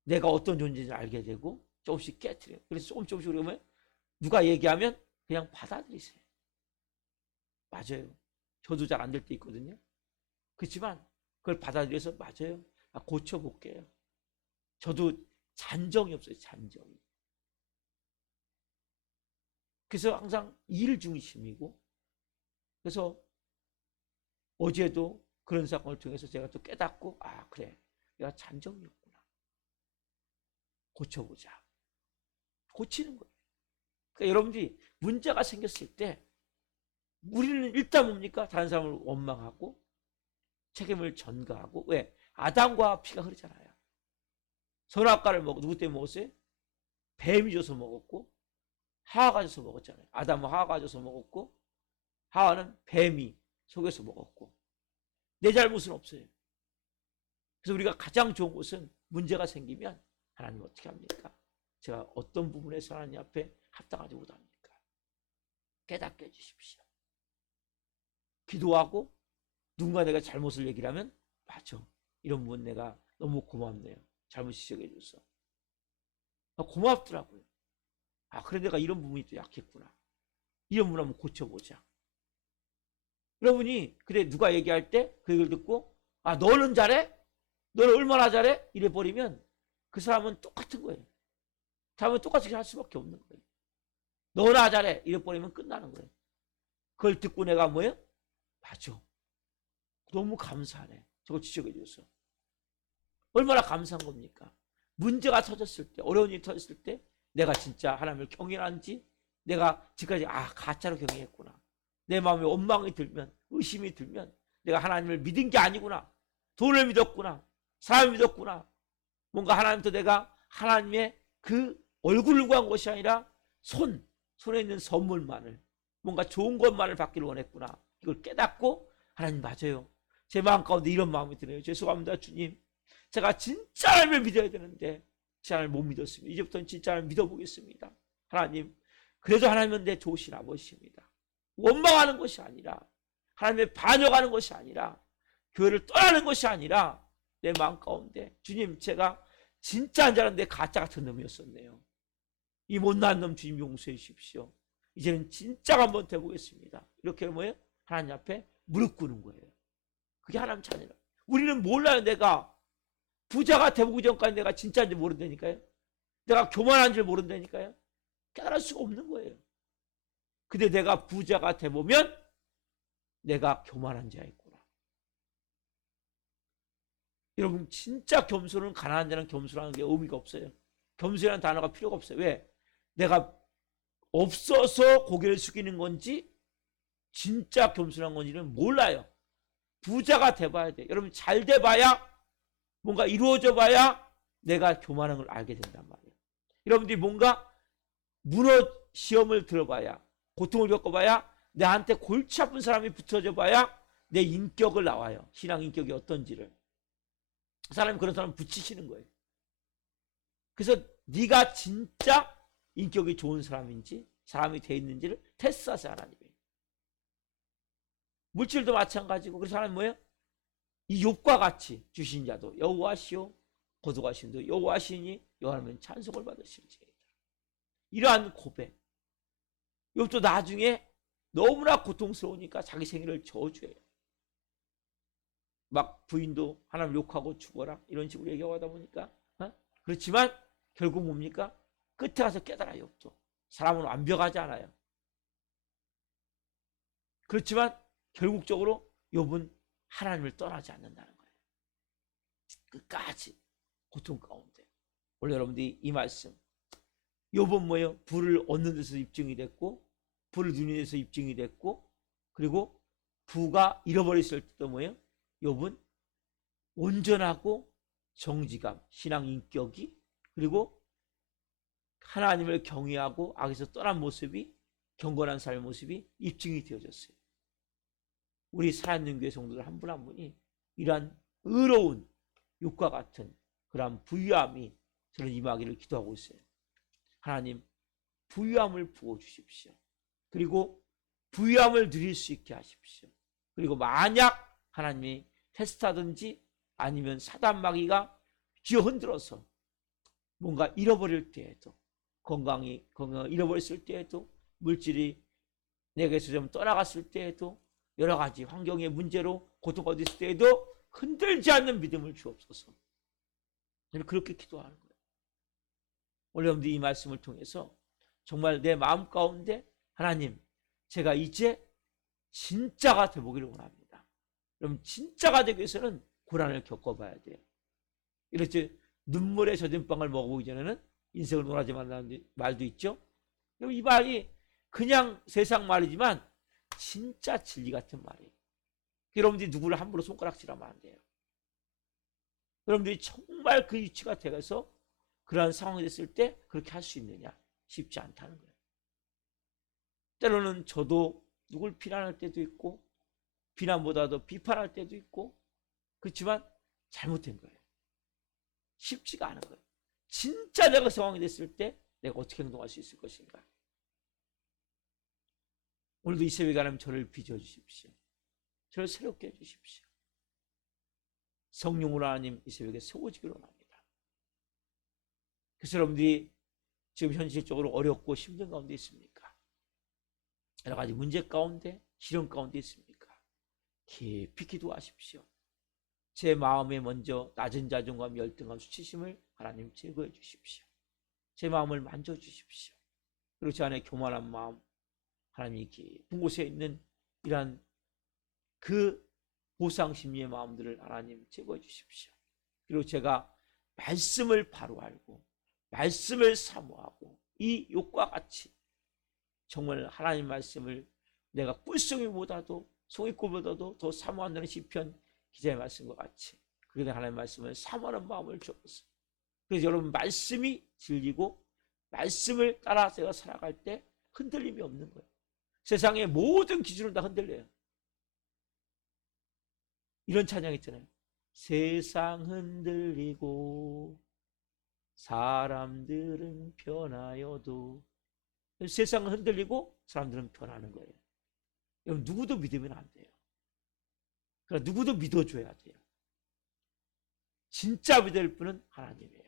내가 어떤 존재인지 알게 되고 조금씩 깨트려요. 그래서 조금씩 우리가 뭐 누가 얘기하면 그냥 받아들이세요. 맞아요. 저도 잘 안 될 때 있거든요. 그렇지만 그걸 받아들여서 맞아요. 고쳐볼게요. 저도 잔정이 없어요. 잔정이. 그래서 항상 일 중심이고, 그래서 어제도 그런 사건을 통해서 제가 또 깨닫고, 아 그래, 내가 잔정이었구나. 고쳐보자. 고치는 거예요. 그러니까 여러분들이 문제가 생겼을 때 우리는 일단 뭡니까? 다른 사람을 원망하고 책임을 전가하고. 왜? 아담과 피가 흐르잖아요. 선악과를 누구 때문에 먹었어요? 뱀이 줘서 먹었고 하와가 줘서 먹었잖아요. 아담은 하와가 줘서 먹었고 하와는 뱀이 속여서 먹었고. 내 잘못은 없어요. 그래서 우리가 가장 좋은 것은 문제가 생기면 하나님 어떻게 합니까? 제가 어떤 부분에서 하나님 앞에 합당하지 못합니까? 깨닫게 해주십시오. 기도하고 누군가 내가 잘못을 얘기를 하면 맞아. 이런 부분 내가 너무 고맙네요. 잘못 지적해 줘서. 고맙더라고요. 아 그래 내가 이런 부분이 또 약했구나. 이런 부분 한번 고쳐보자. 여러분이 그래 누가 얘기할 때 그 얘기를 듣고 아 너는 잘해? 너는 얼마나 잘해? 이래 버리면 그 사람은 똑같은 거예요. 다음에 똑같이 할 수밖에 없는 거예요. 너나 잘해 이래 버리면 끝나는 거예요. 그걸 듣고 내가 뭐예요? 맞아. 너무 감사하네. 저거 지적해 줘서. 얼마나 감사한 겁니까? 문제가 터졌을 때, 어려운 일이 터졌을 때 내가 진짜 하나님을 경외하는지 내가 지금까지 가짜로 경외했구나. 내 마음에 원망이 들면, 의심이 들면 내가 하나님을 믿은 게 아니구나. 돈을 믿었구나. 사람을 믿었구나. 뭔가 하나님부터 내가 하나님의 그 얼굴을 구한 것이 아니라 손에 있는 선물만을, 뭔가 좋은 것만을 받기를 원했구나. 이걸 깨닫고 하나님 맞아요. 제 마음 가운데 이런 마음이 드네요. 죄송합니다 주님. 제가 진짜 하나님을 믿어야 되는데 제 하나님을 못 믿었습니다. 이제부터는 진짜 하나님을 믿어보겠습니다. 하나님 그래도 하나님은 내 좋으신 아버지십니다. 원망하는 것이 아니라 하나님의 반역하는 것이 아니라 교회를 떠나는 것이 아니라 내 마음 가운데 주님 제가 진짜 안 자는데 가짜 같은 놈이었었네요. 이 못난 놈 주님 용서해 주십시오. 이제는 진짜가 한번 돼보겠습니다. 이렇게 뭐예요? 하나님 앞에 무릎 꿇는 거예요. 그게 하나님 자녀라. 우리는 몰라요. 내가 부자가 되보기 전까지 내가 진짜인지 모른다니까요. 내가 교만한 줄 모른다니까요. 깨달을 수가 없는 거예요. 근데 내가 부자가 돼보면 내가 교만한 자였구나. 여러분 진짜 겸손은 가난한 자는 겸손하는 게 의미가 없어요. 겸손이라는 단어가 필요가 없어요. 왜? 내가 없어서 고개를 숙이는 건지 진짜 겸손한 건지는 몰라요. 부자가 돼봐야 돼. 여러분 잘 돼봐야, 뭔가 이루어져 봐야 내가 교만한 걸 알게 된단 말이에요. 여러분들이 뭔가 시험을 들어봐야, 고통을 겪어봐야, 나한테 골치 아픈 사람이 붙어져 봐야 내 인격을 나와요. 신앙 인격이 어떤지를. 사람이 그런 사람 붙이시는 거예요. 그래서 네가 진짜 인격이 좋은 사람인지 사람이 돼 있는지를 테스트하세요. 하나님이. 물질도 마찬가지고. 그래서 하나님 뭐예요? 이 욥과 같이 주신 자도 여호와시오 거두가신도 여호와시니 여호와는 찬송을 받으실지이다. 이러한 고백. 욥도 나중에 너무나 고통스러우니까 자기 생일을 저주해요. 막 부인도 하나님 욕하고 죽어라 이런 식으로 얘기하다 보니까 그렇지만 결국 뭡니까? 끝에 가서 깨달아요. 욥도 사람은 완벽하지 않아요. 그렇지만 결국적으로 욥은 하나님을 떠나지 않는다는 거예요. 끝까지 고통 가운데. 원래 여러분들이 이 말씀, 욥은 뭐예요? 부를 얻는 데서 입증이 됐고, 부를 누리는 데서 입증이 됐고, 그리고 부가 잃어버렸을 때도 뭐예요? 욥은 온전하고 정직함, 신앙 인격이, 그리고 하나님을 경외하고 악에서 떠난 모습이, 경건한 삶의 모습이 입증이 되어졌어요. 우리 살아있는 교회 성도들 한 분 한 분이 이러한 의로운 육과 같은 그러한 부유함이 저는 임하기를 기도하고 있어요. 하나님, 부유함을 부어주십시오. 그리고 부유함을 누릴 수 있게 하십시오. 그리고 만약 하나님이 테스트하든지 아니면 사단 마귀가 쥐어 흔들어서 뭔가 잃어버릴 때에도, 건강을 잃어버렸을 때에도, 물질이 내게서 좀 떠나갔을 때에도, 여러 가지 환경의 문제로 고통받을 때에도 흔들지 않는 믿음을 주옵소서. 저는 그렇게 기도하는 거예요. 오늘 여러분들이 이 말씀을 통해서 정말 내 마음 가운데 하나님, 제가 이제 진짜가 되보기를 원합니다. 그럼 진짜가 되기 위해서는 고난을 겪어봐야 돼요. 이렇게 눈물에 젖은 빵을 먹어보기 전에는 인생을 논하지 말라는 말도 있죠. 이 말이 그냥 세상 말이지만 진짜 진리 같은 말이에요. 여러분들이 누구를 함부로 손가락질하면 안 돼요. 여러분들이 정말 그 위치가 되어서 그러한 상황이 됐을 때 그렇게 할 수 있느냐? 쉽지 않다는 거예요. 때로는 저도 누굴 비난할 때도 있고, 비난보다도 비판할 때도 있고, 그렇지만 잘못된 거예요. 쉽지가 않은 거예요. 진짜 내가 상황이 됐을 때 내가 어떻게 행동할 수 있을 것인가? 오늘도 이 새벽에 하나님 저를 빚어주십시오. 저를 새롭게 해주십시오. 성령으로 하나님 이 새벽에 세워지기를 원합니다. 그래서 여러분들이 지금 현실적으로 어렵고 힘든 가운데 있습니까? 여러 가지 문제 가운데, 시련 가운데 있습니까? 깊이 기도하십시오. 제 마음에 먼저 낮은 자존감, 열등감, 수치심을 하나님 제거해 주십시오. 제 마음을 만져주십시오. 그리고 제 안에 교만한 마음, 하나님이 깊은 곳에 있는 이러한 그 보상심리의 마음들을 하나님 제거해 주십시오. 그리고 제가 말씀을 바로 알고 말씀을 사모하고 이 욕과 같이 정말 하나님 말씀을 내가 꿀송이보다도 송이꽃보다도 더 사모한다는 시편 기자의 말씀과 같이 그렇게 하나님 말씀을 사모하는 마음을 주옵소서. 그래서 여러분 말씀이 진리고 말씀을 따라 제가 살아갈 때 흔들림이 없는 거예요. 세상의 모든 기준은 다 흔들려요. 이런 찬양 있잖아요. 세상 흔들리고 사람들은 변하여도, 세상은 흔들리고 사람들은 변하는 거예요. 여러분 누구도 믿으면 안 돼요. 그러나 누구도 믿어줘야 돼요. 진짜 믿을 분은 하나님이에요.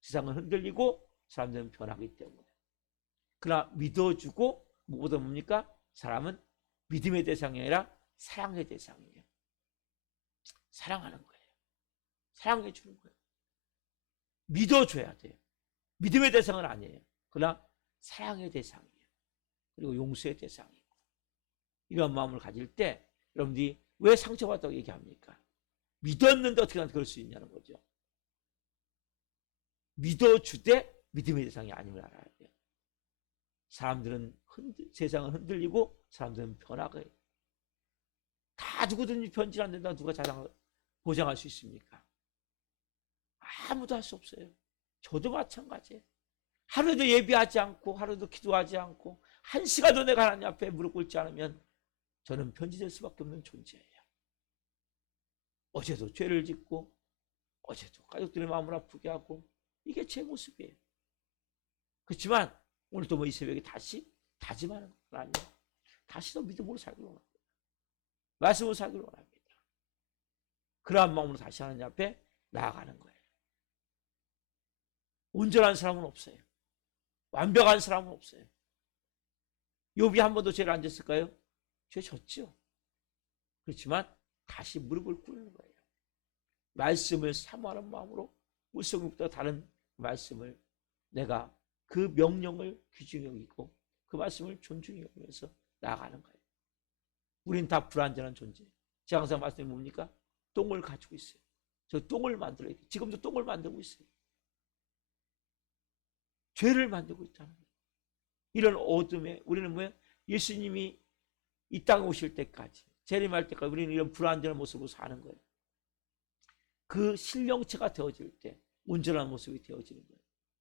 세상은 흔들리고 사람들은 변하기 때문에. 그러나 믿어주고 무엇보다 뭡니까? 사람은 믿음의 대상이 아니라 사랑의 대상이에요. 사랑하는 거예요. 사랑해 주는 거예요. 믿어줘야 돼요. 믿음의 대상은 아니에요. 그러나 사랑의 대상이에요. 그리고 용서의 대상이고. 이런 마음을 가질 때 여러분들이 왜 상처받았다고 얘기합니까? 믿었는데 어떻게 그럴 수 있냐는 거죠. 믿어주되 믿음의 대상이 아님을 알아야 돼요. 사람들은 세상은 흔들리고 사람들은 변화가 해요. 다 누구든지 변질 안 된다고 누가 보장할 수 있습니까? 아무도 할 수 없어요. 저도 마찬가지예요. 하루도 예비하지 않고 하루도 기도하지 않고 한 시간도 내가 하나님 앞에 무릎 꿇지 않으면 저는 변질될 수밖에 없는 존재예요. 어제도 죄를 짓고 어제도 가족들의 마음을 아프게 하고 이게 제 모습이에요. 그렇지만 오늘도 이 새벽에 다시 다짐하는 건 아니에요. 다시 더 믿음으로 살기로 원합니다. 말씀으로 살기로 원합니다. 그러한 마음으로 다시 하나님 앞에 나아가는 거예요. 온전한 사람은 없어요. 완벽한 사람은 없어요. 욥이 한 번도 죄를 안 졌을까요? 죄 졌죠. 그렇지만 다시 무릎을 꿇는 거예요. 말씀을 사모하는 마음으로 물성국보다 다른 말씀을 내가 그 명령을 귀중히 여기고 그 말씀을 존중히 여기면서 나아가는 거예요. 우린 다 불완전한 존재예요. 제가 항상 말씀이 뭡니까? 똥을 가지고 있어요. 저 똥을 만들어야 돼요. 지금도 똥을 만들고 있어요. 죄를 만들고 있다는 거예요. 이런 어둠에 우리는 뭐예요? 예수님이 이 땅에 오실 때까지 재림할 때까지 우리는 이런 불완전한 모습으로 사는 거예요. 그 신령체가 되어질 때 온전한 모습이 되어지는 거예요.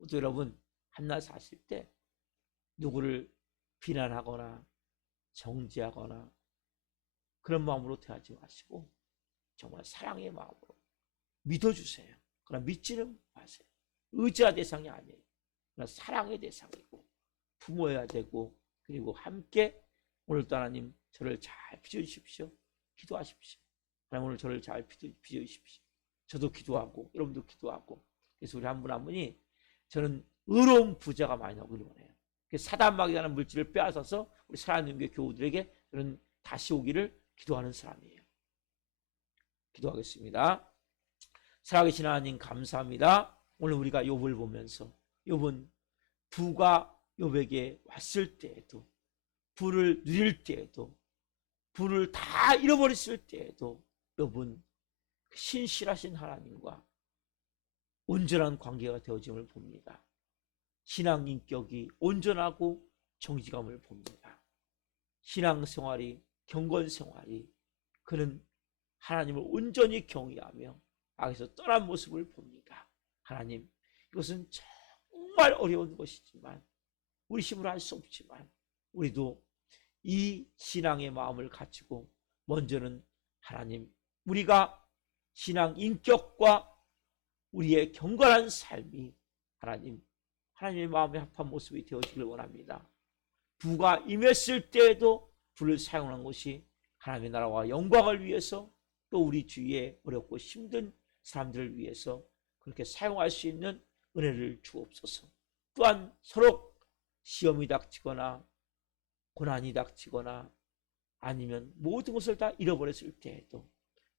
또 여러분 한낱 사실 때 누구를 비난하거나 정죄하거나 그런 마음으로 대하지 마시고 정말 사랑의 마음으로 믿어주세요. 그러나 믿지는 마세요. 의지와 대상이 아니에요. 그러나 사랑의 대상이고 부모여야 되고 그리고 함께 오늘도 하나님 저를 잘 빚어주십시오. 기도하십시오. 하나님 오늘 저를 잘 빚어주십시오. 저도 기도하고 여러분도 기도하고 그래서 우리 한 분 한 분이 저는 의로운 부자가 많이 나오기를 원해요. 사단마귀라는 물질을 빼앗아서 우리 사랑하는 교회 교우들에게 저는 다시 오기를 기도하는 사람이에요. 기도하겠습니다. 살아계신 하나님 감사합니다. 오늘 우리가 욥을 보면서 욥은 부가 욥에게 왔을 때에도 부를 누릴 때에도 부를 다 잃어버렸을 때에도 욥은 신실하신 하나님과 온전한 관계가 되어짐을 봅니다. 신앙 인격이 온전하고 정직함을 봅니다. 신앙 생활이 경건 생활이 그는 하나님을 온전히 경외하며 악에서 떠난 모습을 봅니다. 하나님 이것은 정말 어려운 것이지만 우리 힘으로 할 수 없지만 우리도 이 신앙의 마음을 가지고 먼저는 하나님 우리가 신앙 인격과 우리의 경건한 삶이 하나님의 마음에 합한 모습이 되어지길 원합니다. 부가 임했을 때에도 부를 사용한 것이 하나님의 나라와 영광을 위해서 또 우리 주위에 어렵고 힘든 사람들을 위해서 그렇게 사용할 수 있는 은혜를 주옵소서. 또한 서로 시험이 닥치거나 고난이 닥치거나 아니면 모든 것을 다 잃어버렸을 때에도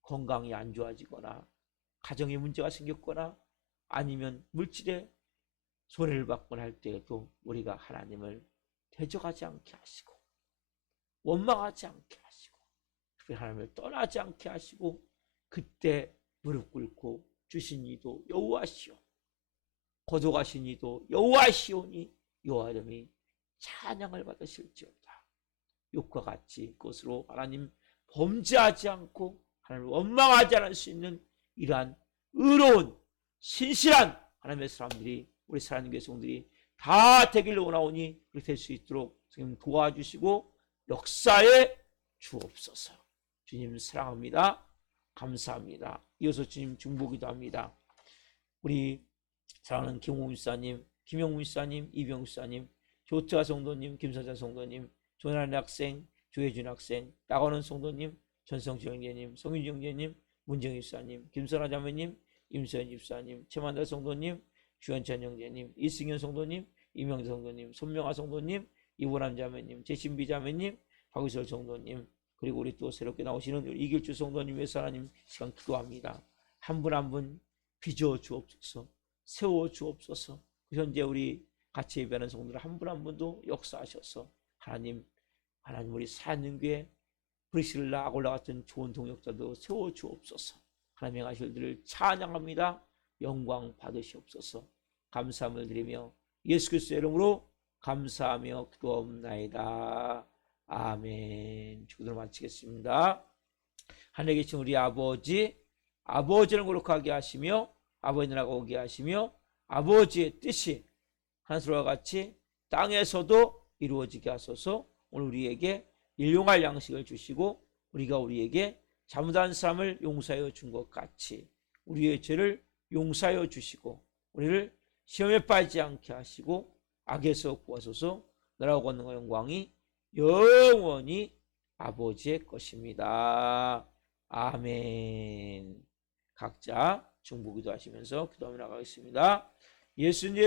건강이 안 좋아지거나 가정에 문제가 생겼거나 아니면 물질에 손해를 받거나 할 때에도 우리가 하나님을 대적하지 않게 하시고 원망하지 않게 하시고 하나님을 떠나지 않게 하시고 그때 무릎 꿇고 주신 이도 여호와시오 거룩하신 이도 여호와시오니 여호와 이름이 찬양을 받으실지어다. 욥과 같이 그것으로 하나님 범죄하지 않고 하나님을 원망하지 않을 수 있는 이러한 의로운 신실한 하나님의 사람들이 우리 사랑하는 교회 성도들이 다 되기를 원하오니 그렇게 될 수 있도록 주님 도와주시고 역사에 주옵소서. 주님 사랑합니다. 감사합니다. 이어서 주님 중보기도 합니다. 우리 사랑하는 김홍 목사님, 김영우 목사님, 이병 목사님, 조태화 성도님, 김선자 성도님, 조나란 학생, 조혜준 학생, 나가는 성도님, 전성주 형제님, 성윤주 형제님, 문정희 집사님, 김선아 자매님, 임서연 집사님, 최만달 성도님, 주현찬 형제님, 이승현 성도님, 이명재 성도님, 손명아 성도님, 이보람 자매님, 제신비 자매님, 박의설 성도님, 그리고 우리 또 새롭게 나오시는 이길주 성도님 위해서 하나님 시간 기도합니다. 한 분 한 분 빚어 주옵소서, 세워 주옵소서. 현재 우리 같이 예배하는 성도들 한 분 한 분도 역사하셔서 하나님 우리 사는교회 브리실라 아골라 같은 좋은 동역자도 세워 주옵소서. 하나님의 가실들을 찬양합니다. 영광 받으시옵소서. 감사함을 드리며 예수 그리스도의 이름으로 감사하며 기도옵나이다. 아멘. 기도를 마치겠습니다. 하늘에 계신 우리 아버지를 거룩하게 하시며 아버지 나라가 오게 하시며 아버지의 뜻이 하늘과 같이 땅에서도 이루어지게 하소서. 오늘 우리에게 일용할 양식을 주시고 우리에게 잘못한 사람을 용서하여 준 것 같이 우리의 죄를 용서하여 주시고 우리를 시험에 빠지지 않게 하시고 악에서 구하소서. 나라와 권능과 영광이 영원히 아버지의 것입니다. 아멘. 각자 중보기도 하시면서 기도하며 나가겠습니다. 예수님